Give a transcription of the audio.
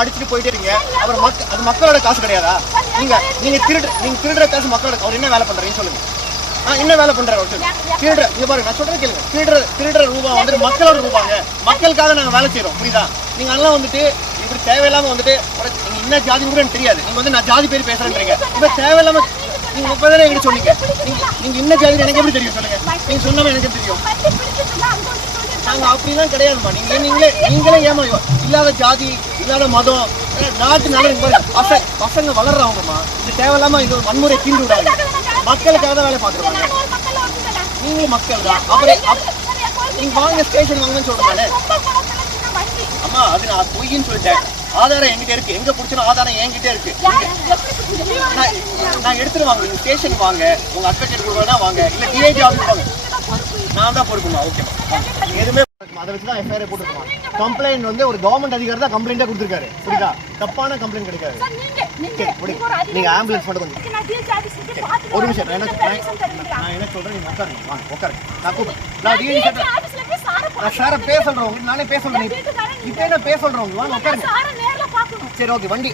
அடிச்சுட்டு போயிட்டே இருக்கீங்க. அப்புறம் அது மக்களோட காசு கிடையாதா? நீங்க திருடுற காசு மக்களோட. அவர் என்ன வேலை பண்றீங்கன்னு சொல்லுங்க. என்ன வேலை பண்றாரு அவர் சொல்லுங்க. இங்க பாருங்க, நான் சொல்றேன் கேளுங்க. திருடுற ரூபா வந்துட்டு மக்களோட ரூபாங்க. மக்களுக்காக நாங்க வேலை செய்யறோம், புரியுதா? நீங்க எல்லாம் வந்துட்டு இப்படி தேவையில்லாம வந்துட்டு நீங்க என்ன ஜாதி கூட எனக்கு தெரியாது. நீங்க வந்து நான் ஜாதி பேர் பேசுறேன்றீங்க. இப்ப தேவையில்லாம நீங்க இப்பதானே என்கிட்ட சொன்னீங்க. நீங்க என்ன ஜாதி எனக்கு எப்படி தெரியும் சொல்லுங்க. நீங்க சொன்னாம எனக்கு தெரியும். நாங்க அப்படிலாம் கிடையாதுமா. நீங்களே ஏமா இல்லாத ஜாதி இல்லாத மதம் நாட்டு நல்ல பசங்க வளர்றவங்கம்மா. இது தேவையில்லாம இது வன்முறை தீண்டு விடாது. மக்களுக்காக தான் வேலை பார்க்குறாங்க. நீங்களும் மக்கள் தான். அப்புறம் நீங்க வாங்க ஸ்டேஷன் வாங்கன்னு சொல்றாங்க. அம்மா அது நான் பொய்ன்னு சொல்லிட்டேன். ஆதாரம் என்கிட்ட இருக்கு. எங்க பிடிச்சணும் ஆதாரம் என்கிட்ட இருக்கு. நான் எடுத்துட்டு வாங்க. நீங்க ஸ்டேஷன் வாங்க. உங்க அட்வொகேட் கூட வாங்க. இல்ல டிஐஜி ஆஃபீஸ் வாங்க. நான் தான் பொறுப்புமா. ஓகேமா. எதுவுமே அதை வச்சுதான் எஃப்ஐஆர் போட்டுருக்கோம். கம்ப்ளைண்ட் வந்து ஒரு கவர்மெண்ட் அதிகாரி தான் கம்ப்ளைண்டா கொடுத்துருக்காரு, புரியுதா? தப்பான கம்ப்ளைண்ட் கிடைக்காது. நீங்க ஆம்புலன்ஸ் மட்டும் கொஞ்சம் ஒரு நிமிஷம். நான் என்ன சொல்றேன், நீங்க உட்காருங்க. வாங்க உட்காருங்க. நான் கூப்பிடுறேன். நான் சாரை பேச சொல்றேன். நானே பேச சொல்றேன். இப்ப என்ன பேச சொல்றேன். வாங்க உட்காருங்க. சரி ஓகே. வண்டி